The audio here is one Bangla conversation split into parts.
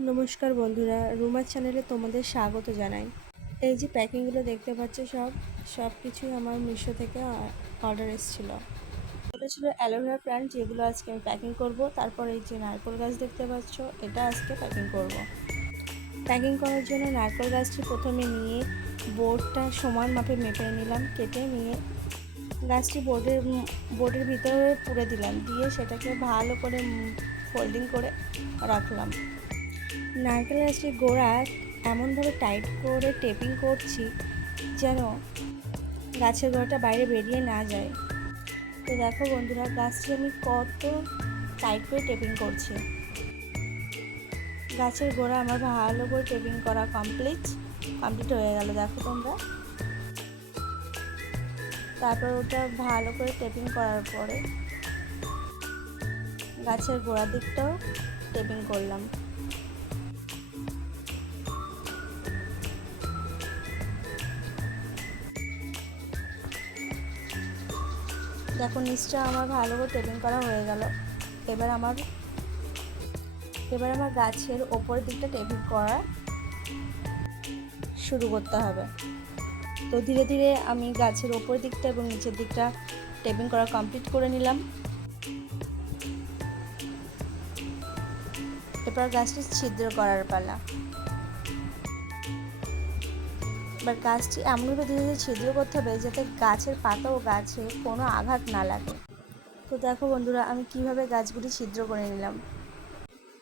নমস্কার বন্ধুরা, রুমার চ্যানেলে তোমাদের স্বাগত জানাই। এই যে প্যাকিংগুলো দেখতে পাচ্ছ, সব কিছুই আমার মিশো থেকে অর্ডার এসেছিল। এটা ছিল অ্যালোভেরা প্ল্যান্ট, যেগুলো আজকে আমি প্যাকিং করব। তারপর এই যে নারকেল গাছ দেখতে পাচ্ছ, এটা আজকে প্যাকিং করব। প্যাকিং করার জন্য নারকেল গাছটি প্রথমে নিয়ে বোর্ডটা সমান মাপে মেপে নিলাম, কেটে নিয়ে গাছটি বোর্ডের ভিতরে পুরে দিলাম, দিয়ে সেটাকে ভালো করে ফোল্ডিং করে রাখলাম। নারকেল গাছটির গোড়া এমনভাবে টাইট করে টেপিং করছি যেন গাছের গোড়াটা বাইরে বেরিয়ে না যায়। তো দেখো বন্ধুরা, গাছটি আমি কত টাইট করে টেপিং করছি। গাছের গোড়া আমার ভালো করে টেপিং করা কমপ্লিট হয়ে গেল, দেখো তোমরা। তারপর ওটা ভালো করে টেপিং করার পরে গাছের গোড়ার দিকটাও টেপিং করলাম। দেখো নিচটা আমার ভালো করে টেপিং করা হয়ে গেল। এবার আমার গাছের ওপরের দিকটা টেপিং করা শুরু করতে হবে। তো ধীরে ধীরে আমি গাছের ওপরের দিকটা এবং নিচের দিকটা টেপিং করা কমপ্লিট করে নিলাম। এরপর গাছটি ছিদ্র করার পালা। এবার গাছটি এমনভাবে ধীরে ধীরে ছিদ্র করতে হবে যাতে গাছের পাতা ও গাছে কোনো আঘাত না লাগে। তো দেখো বন্ধুরা, আমি কিভাবে গাছগুলি ছিদ্র করে নিলাম।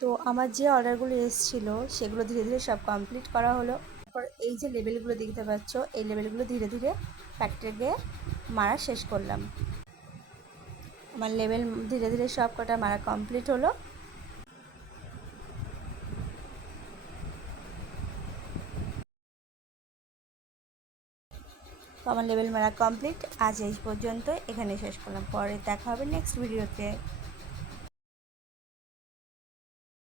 তো আমার যে অর্ডারগুলো এসেছিলো সেগুলো ধীরে ধীরে সব কমপ্লিট করা হলো। তারপর এই যে লেবেলগুলো দেখতে পাচ্ছ, এই লেবেলগুলো ধীরে ধীরে ফ্যাক্টরিকে মারা শেষ করলাম। আমার লেবেল ধীরে ধীরে সব কটা মারা কমপ্লিট হলো। তো আমার লেবেল মারা কমপ্লিট। আজ এই পর্যন্ত, এখানে শেষ করলাম। পরে দেখা হবে নেক্সট ভিডিওতে।